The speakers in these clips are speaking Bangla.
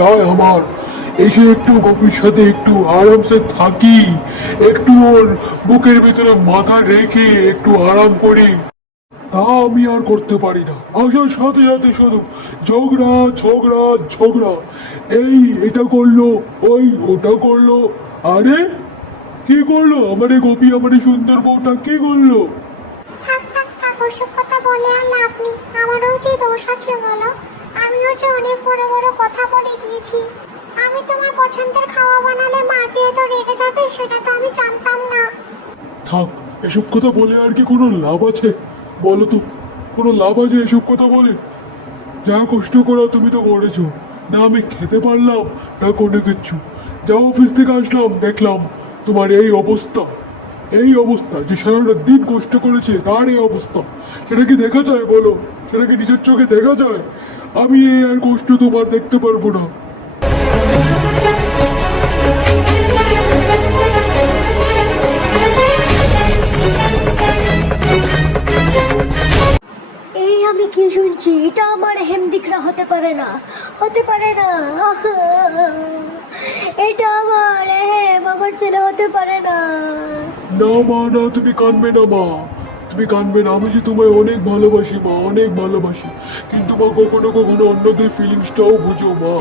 চায় আমার এসে একটু গোপীর সাথে একটু আরামসে থাকি, একটু ওর বুকের ভিতরে মাথা রেখে একটু আরাম করি। তা আমি আর করতে পারি না, আসার সাথে সাথে শুধু ঝগড়া ঝগড়া ঝগড়া, এই এটা করলো, ওই ওটা করলো। আরে কি করলো আমার এই গোপী, আমার এই সুন্দর বউটা কি করলো? থাক থাক থাক, ওসব কথা বলে আর লাভ নেই। আমারও যে দোষ আছে বলো, আমিও যে অনেক বড় বড় কথা বলে দিয়েছি। আমি তোমার পছন্দের খাওয়া বানালে মা যে এত রেগে যাবে সেটা তো আমি জানতাম না। থাক, এসব কথা বলে আর কি কোনো লাভ আছে বলো তো? কোনো লাভ আছে এসব কথা বলে? যা কষ্ট করা তুমি তো করেছো, না আমি খেতে পারলাম না কোনো কিচ্ছু। যা অফিস থেকে আসলাম দেখলাম তোমার এই অবস্থা, এই অবস্থা, যে সারাটা দিন কষ্ট করেছে তার এই অবস্থা। সেটা কি দেখা যায় বলো? সেটা কি নিজের চোখে দেখা যায়? আমি এই আর কষ্ট তোমার দেখতে পারবো না। এই আমি কি শুনছি? এটা আমার হেমদিকরা হতে পারে না, হতে পারে না। এটা আমার আমার ছেলে হতে পারে না। না মা, না, তুমি কাঁদবে না মা, তুমি কাঁদবে না। আমি যে তোমায় অনেক ভালোবাসি মা, অনেক ভালোবাসি, কিন্তু মা কখনো কখনো অন্যদের ফিলিংসটাও বুঝো মা।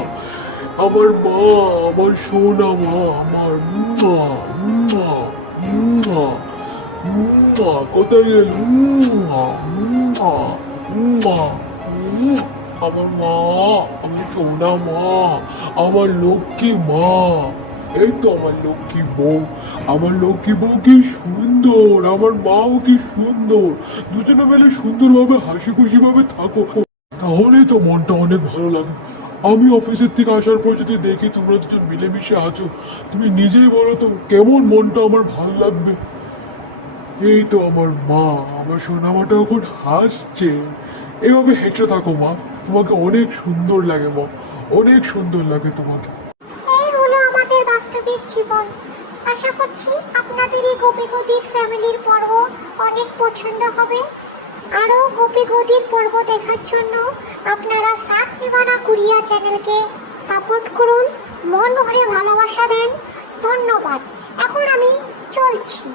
আমার মা, আমার সোনা মা, আমার মুয়া, মুয়া, মুয়া, মুয়া, কোথায় গেল? মুয়া, মুয়া, মুয়া, মুয়া। আমার মা, আমার সোনা মা, আমার লক্ষ্মী মা। এই তো আমার লক্ষ্মী বউ, আমার লক্ষ্মী বউ কি সুন্দর, আমার মাও কি সুন্দর। দুজনে মিলে সুন্দরভাবে হাসি খুশি ভাবে থাকো, তাহলেই তো মনটা অনেক ভালো লাগে। আমি অফিসের থেকে আসার পর যদি দেখি তোমরা দুজন মিলেমিশে আছো, তুমি নিজেই বলো তো কেমন মনটা আমার ভালো লাগবে। এই তো আমার মা, আমার সোনামাটা এখন হাসছে। এভাবে হেঁটে থাকো মা, তোমাকে অনেক সুন্দর লাগে মা, অনেক সুন্দর লাগে তোমাকে। এই হলো আমাদের বাস্তবিক জীবন। আশা করছি আপনাদের এই গোপী গদির ফ্যামিলির পর্ব অনেক পছন্দ হবে। আরও গোপী গদির পর্ব দেখার জন্য আপনারা সাত নিবানা কুরিয়া চ্যানেলকে সাপোর্ট করুন, মন ভরে ভালোবাসা দেন। ধন্যবাদ। এখন আমি চলছি।